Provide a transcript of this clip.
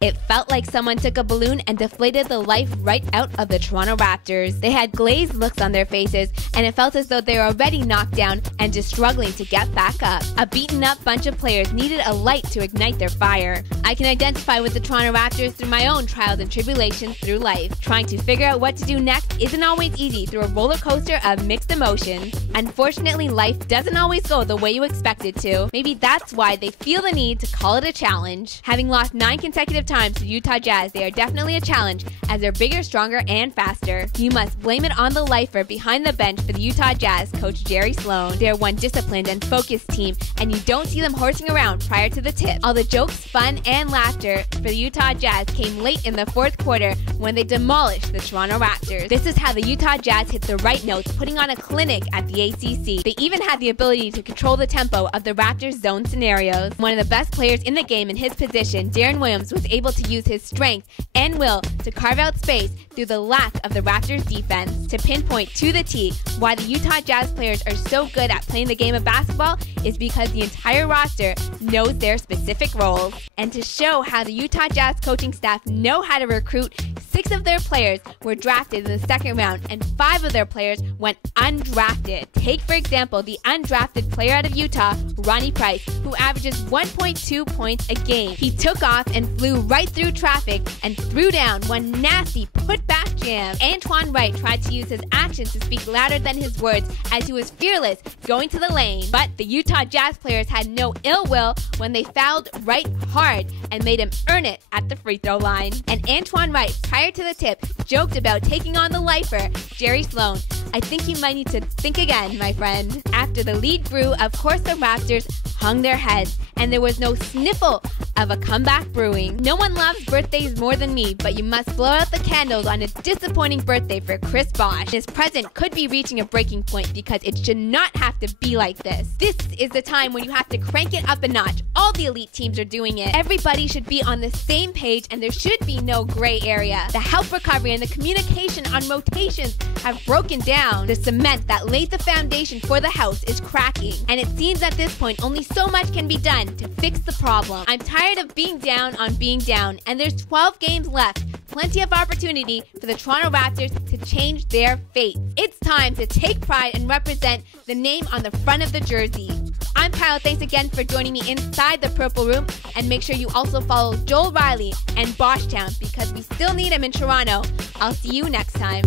It felt like someone took a balloon and deflated the life right out of the Toronto Raptors. They had glazed looks on their faces, and it felt as though they were already knocked down and just struggling to get back up. A beaten up bunch of players needed a light to ignite their fire. I can identify with the Toronto Raptors through my own trials and tribulations through life. Trying to figure out what to do next isn't always easy through a roller coaster of mixed emotions. Unfortunately, life doesn't always go the way you expect it to. Maybe that's why they feel the need to call it a challenge. Having lost 9 consecutive times to the Utah Jazz, they are definitely a challenge as they're bigger, stronger, and faster. You must blame it on the lifer behind the bench for the Utah Jazz, Coach Jerry Sloan. They're one disciplined and focused team, and you don't see them horsing around prior to the tip. All the jokes, fun, and laughter for the Utah Jazz came late in the fourth quarter when they demolished the Toronto Raptors. This is how the Utah Jazz hit the right notes, putting on a clinic at the ACC. They even had the ability to control the tempo of the Raptors' zone scenarios. One of the best players in the game in his position, Deron Williams, was able to use his strength and will to carve out space through the lack of the Raptors' defense. To pinpoint to the T why the Utah Jazz players are so good at playing the game of basketball is because the entire roster knows their specific roles. And to show how the Utah Jazz coaching staff know how to recruit, 6 of their players were drafted in the second round and 5 of their players went undrafted. Take, for example, the undrafted player out of Utah, Ronny Price, who averages 1.2 points a game. He took off and flew right through traffic and threw down one nasty put-back jam. Antoine Wright tried to use his actions to speak louder than his words as he was fearless going to the lane. But the Utah Jazz players had no ill will when they fouled Wright hard and made him earn it at the free throw line. And Antoine Wright, prior to the tip, joked about taking on the lifer, Jerry Sloan. I think you might need to think again, my friend. After the lead grew, of course the Raptors hung their heads, and there was no sniffle of a comeback brewing. No one loves birthdays more than me, but you must blow out the candles on a disappointing birthday for Chris Bosh. This present could be reaching a breaking point because it should not have to be like this. This is the time when you have to crank it up a notch. All the elite teams are doing it. Everybody should be on the same page, and there should be no gray area. The help recovery and the communication on rotations have broken down. The cement that laid the foundation for the house is cracking, and it seems at this point only so much can be done to fix the problem. I'm tired of being down on being down, and there's 12 games left. Plenty of opportunity for the Toronto Raptors to change their fate. It's time to take pride and represent the name on the front of the jersey. I'm Kyle. Thanks again for joining me inside the Purple Room, and make sure you also follow Joel Riley and Boshtown because we still need him in Toronto. I'll see you next time.